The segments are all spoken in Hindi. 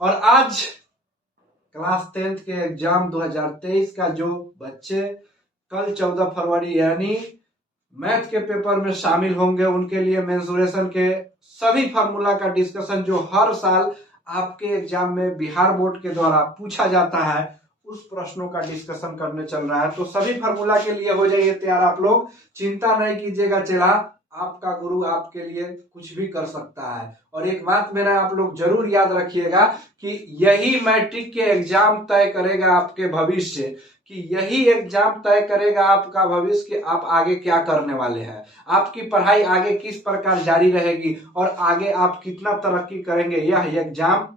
और आज क्लास 10th के एग्जाम 2023 का जो बच्चे कल 14 फरवरी यानी मैथ के पेपर में शामिल होंगे, उनके लिए मेंसुरेशन के सभी फार्मूला का डिस्कशन जो हर साल आपके एग्जाम में बिहार बोर्ड के द्वारा पूछा जाता है, उस प्रश्नों का डिस्कशन करने चल रहा है। तो सभी फार्मूला के लिए हो जाइए तैयार आप लोग, चिंता नहीं कीजिएगा। चला आपका गुरु आपके लिए कुछ भी कर सकता है। और एक बात मेरा आप लोग जरूर याद रखिएगा कि यही मैट्रिक के एग्जाम तय करेगा आपके भविष्य, कि यही एग्जाम तय करेगा आपका भविष्य कि आप आगे क्या करने वाले हैं, आपकी पढ़ाई आगे किस प्रकार जारी रहेगी और आगे आप कितना तरक्की करेंगे। यह एग्जाम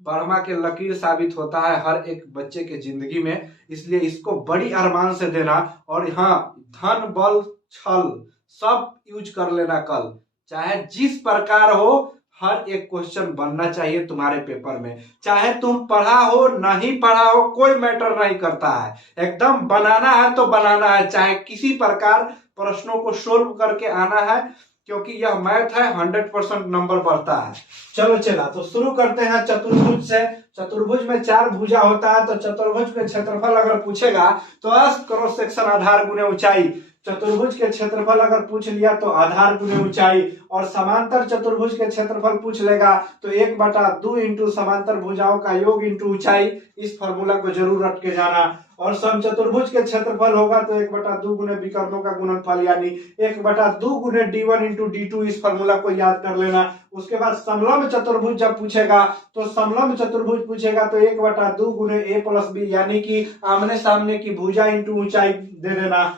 बर्मा के लकीर साबित होता है हर एक बच्चे के जिंदगी में, इसलिए इसको बड़ी अरमान से देना। और हाँ, धन बल छल सब यूज कर लेना कल, चाहे जिस प्रकार हो, हर एक क्वेश्चन बनना चाहिए तुम्हारे पेपर में। चाहे तुम पढ़ा हो नहीं पढ़ा हो कोई मैटर नहीं करता है, एकदम बनाना है तो बनाना है, चाहे किसी प्रकार प्रश्नों को सोल्व करके आना है, क्योंकि यह मैथ है, 100% नंबर बढ़ता है। चलो चला तो शुरू करते हैं चतुर्भुज से। चतुर्भुज में 4 भुजा होता है, तो चतुर्भुज के क्षेत्रफल अगर पूछेगा तो क्रॉस सेक्शन आधार गुने ऊंचाई। चतुर्भुज के क्षेत्रफल अगर पूछ लिया तो आधार गुने ऊंचाई, और समांतर चतुर्भुज के क्षेत्रफल पूछ लेगा तो 1/2 इंटू समांतर भुजाओं का योग इंटू ऊंचाई। इस फॉर्मूला को जरूर रट के जाना। और समचतुर्भुज के क्षेत्रफल होगा तो 1/2 गुने विकर्णों का गुणनफल यानी 1/2 गुने d1 इंटू d2। इस फॉर्मूला को याद कर लेना। उसके बाद समलंब चतुर्भुज जब पूछेगा तो समलंब चतुर्भुज पूछेगा तो 1/2 गुने a प्लस b यानी कि आमने सामने की भुजा इंटू ऊंचाई दे देना।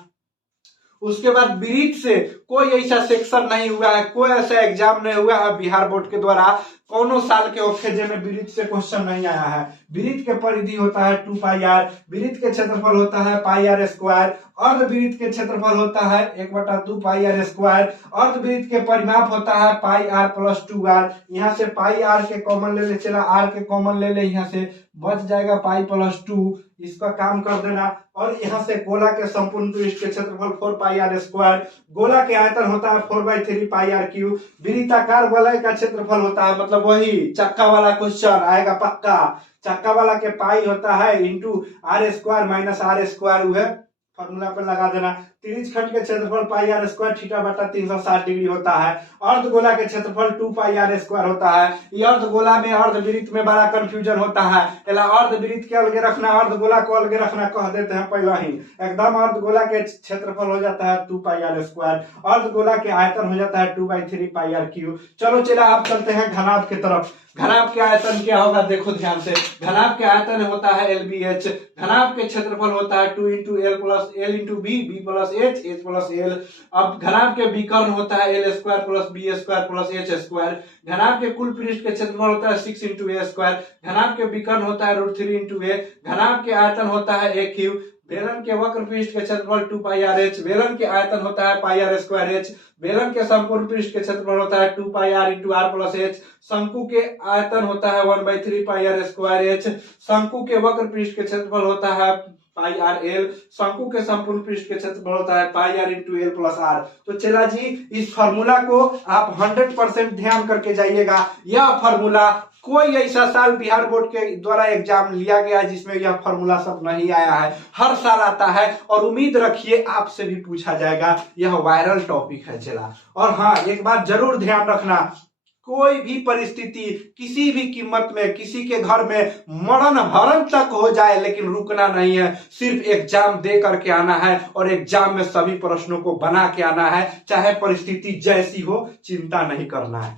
उसके बाद वृत्त से कोई ऐसा सेक्शन नहीं हुआ है, कोई ऐसा एग्जाम नहीं हुआ है बिहार बोर्ड के द्वारा, कोनो साल के ओखेजे में वृत्त से क्वेश्चन नहीं आया है। वृत्त के परिधि होता है 2πr, वृत्त के क्षेत्रफल होता है πr², अर्धवृत्त के क्षेत्रफल होता है 1/2πr², अर्धवृत्त के परिमाप होता है πr + 2r। यहाँ से πr के कॉमन ले ले, चला r के कॉमन ले ले, यहाँ से बच जाएगा पाई + 2, इसका काम कर देना। और यहाँ से गोला के संपूर्ण पृष्ठ के क्षेत्रफल 4πr², गोला के आयतन होता है 4/3πr³, वृत्ताकार वलय का क्षेत्रफल होता है, मतलब वही चक्का वाला क्वेश्चन आएगा पक्का, चक्का वाला के पाई होता है इंटू r² - r², है फॉर्मूला पे लगा देना। त्रिज्य खंड के क्षेत्रफल πr² θ/360 डिग्री होता है। अर्धगोला के क्षेत्रफल 2πr² होता है। ये अर्धगोला में अर्धवृत्त में बड़ा कंफ्यूजन होता है, अर्धवृत्त के अलगे रखना, अर्धगोला को अलगे रखना कह देते हैं पहला ही। एकदम अर्धगोला के क्षेत्रफल हो जाता है 2πr², अर्धगोला के आयतन हो जाता है 2/3πr³। चलो चला आप चलते हैं घनाभ की तरफ। घनाभ के आयतन क्या होगा देखो ध्यान से। घनाभ के आयतन होता है LBH, घनाभ के क्षेत्रफल होता है 2 × L + L × B, B + H, H + L। अब घनाभ के विकर्ण होता है L² + B² + H²। घनाभ के कुल पृष्ठ के क्षेत्रफल होता है 6 × A²। घनाभ के विकर्ण होता है √3 × A। घनाभ के आयतन होता है A³। बेलन के वक्र पृष्ठ के क्षेत्रफल 2πrh, बेलन के आयतन होता है πr²h। बेलन के संपूर्ण पृष्ठ के क्षेत्रफल होता है 2πr × r + h। शंकु के आयतन होता है 1/3πr²h। शंकु के वक्र पृष्ठ के क्षेत्रफल होता है πrl। शंकु के संपूर्ण पृष्ठ के क्षेत्रफल होता है πr × l + r। तो चला जी, इस फॉर्मूला को आप 100% ध्यान करके जाइएगा। यह फॉर्मूला कोई ऐसा साल बिहार बोर्ड के द्वारा एग्जाम लिया गया जिसमें यह फॉर्मूला सब नहीं आया है, हर साल आता है और उम्मीद रखिए आपसे भी पूछा जाएगा। यह वायरल टॉपिक है चला। और हाँ, एक बात जरूर ध्यान रखना, कोई भी परिस्थिति किसी भी कीमत में किसी के घर में मरण हरण तक हो जाए, लेकिन रुकना नहीं है। सिर्फ एग्जाम दे करके आना है और एग्जाम में सभी प्रश्नों को बना के आना है, चाहे परिस्थिति जैसी हो, चिंता नहीं करना है।